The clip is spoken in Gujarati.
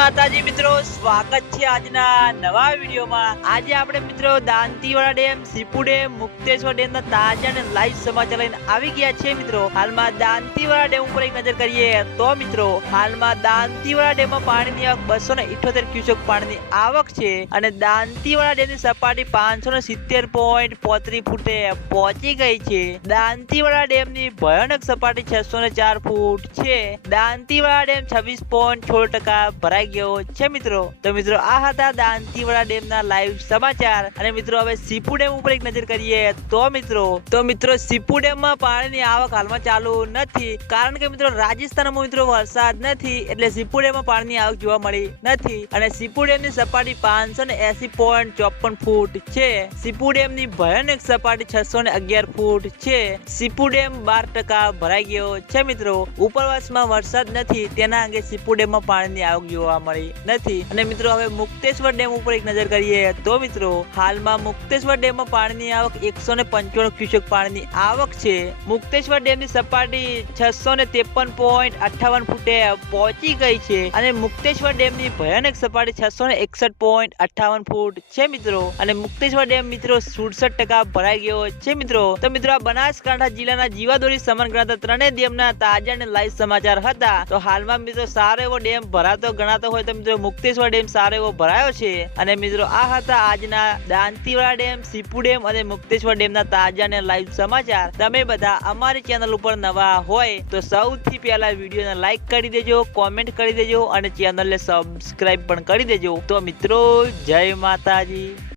માતાજી મિત્રો, સ્વાગત છે આજના નવા વિડીયોમાં. આજે આપણે મિત્રો Dantiwada dam, Sipu dam, Mukteshwar dam ના તાજા અને લાઈવ સમાચાર લઈને આવી ગયા છે મિત્રો. હાલમાં દાંતીવાડા ડેમ ઉપર એક નજર કરીએ તો મિત્રો, હાલમાં દાંતીવાડા ડેમમાં પાણીની આવક બસો ને ઇઠોતેર ક્યુસેક પાણીની આવક છે અને દાંતીવાડા ડેમની સપાટી પાંચસો ને સિત્તેર પોઈન્ટ પોત્રીસ ફૂટે પહોંચી ગઈ છે. દાંતીવાડા ડેમની ભયાનક સપાટી છસો ને ચાર ફૂટ છે. દાંતીવાડા ડેમ છવ્વીસ પોઈન્ટ છોળ ટકા ભરાઈ ગયો છે મિત્રો. તો મિત્રો, આ હતા દાંતીવાડા ડેમના લાઈવ સમાચાર. અને મિત્રો, હવે સીપુ ડેમ ઉપર એક નજર કરીએ તો મિત્રો તો મિત્રો, સીપુ ડેમમાં પાણીની આવક હાલમાં ચાલુ નથી. કારણ કે મિત્રો, રાજસ્થાનમાં મિત્રો વરસાદ નથી, એટલે સીપુ ડેમમાં પાણીની આવક જોવા મળી નથી. અને સીપુ ડેમની સપાટી પાંચસો ને એસી પોઈન્ટ ચોપન ફૂટ છે. સીપુ ડેમની ભયાનક સપાટી છસો ને અગિયાર ફૂટ છે. સીપુ ડેમ બાર ટકા ભરાઈ ગયો છે મિત્રો. ઉપરવાસમાં વરસાદ નથી, તેના અંગે સીપુ ડેમમાં પાણીની આવક જોવા મળી નથી. અને મિત્રો, હવે મુક્તેશ્વર ડેમ ઉપર એક નજર કરીએ તો મિત્રો, હાલમાં મુક્તેશ્વર ડેમમાં પાણીની આવક એકસો ને પંચાણું ક્યુસેક પાણીની આવક છે. મુક્તેશ્વર ડેમની સપાટી છસો ને ત્રેપન પોઈન્ટ અઠાવન ફૂટે પહોંચી ગઈ છે. અને મુક્તેશ્વર ડેમની ભયાનક સપાટી છસો ને એકસઠ પોઈન્ટ અઠાવન ફૂટ છે મિત્રો. અને મુક્તેશ્વર ડેમ મિત્રો સુડસઠ ટકા ભરાઈ ગયો છે મિત્રો. તો મિત્રો, આ બનાસકાંઠા જિલ્લાના જીવાદોરી સમન ગણાતા ત્રણેય ડેમના તાજા અને લાઈવ સમાચાર હતા. તો હાલમાં મિત્રો, સારો એવો ડેમ ભરાતો ગણાતો હોય તો મિત્રો મુક્તેશ્વર ડેમ સારો એવો ભરાયો છે. અને મિત્રો આ હતા આજના દાંતીવાડા ડેમ, સીપુ ડેમ અને મુક્તેશ્વર ડેમના તાજા અને લાઈવ સમાચાર. તમે બધા અમારી ચેનલ ઉપર નવા હોય તો સૌથી પહેલા વિડીયોને લાઈક કરી દેજો કોમેન્ટ કરી દેજો અને ચેનલને સબસ્ક્રાઈબ પણ કરી દેજો. તો મિત્રો, જય માતાજી.